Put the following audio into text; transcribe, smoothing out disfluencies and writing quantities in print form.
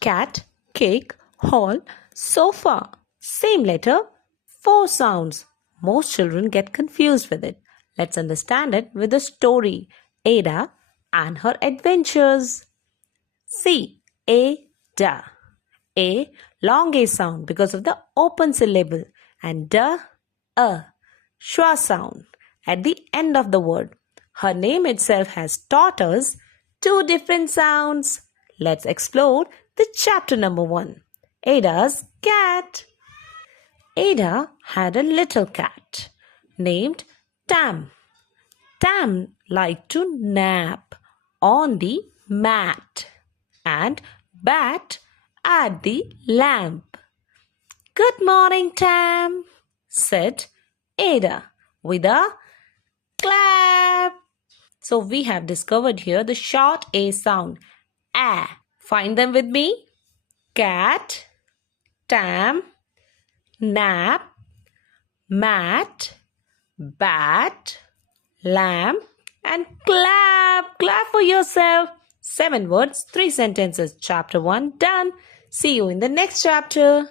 Cat, cake, hall, sofa. Same letter, 4 sounds. Most children get confused with it. Let's understand it with the story Ada and her adventures. See, Ada. A, long A sound because of the open syllable, and da, a, schwa sound at the end of the word. Her name itself has taught us 2 different sounds. Let's explore the chapter number 1. Ada's cat. Ada had a little cat named Tam. Tam liked to nap on the mat and bat at the lamp. "Good morning, Tam," said Ada with a clap. So we have discovered here the short A sound. A. Find them with me. Cat, Tam, nap, mat, bat, lamp, and clap. Clap for yourself. 7 words, 3 sentences. Chapter 1 done. See you in the next chapter.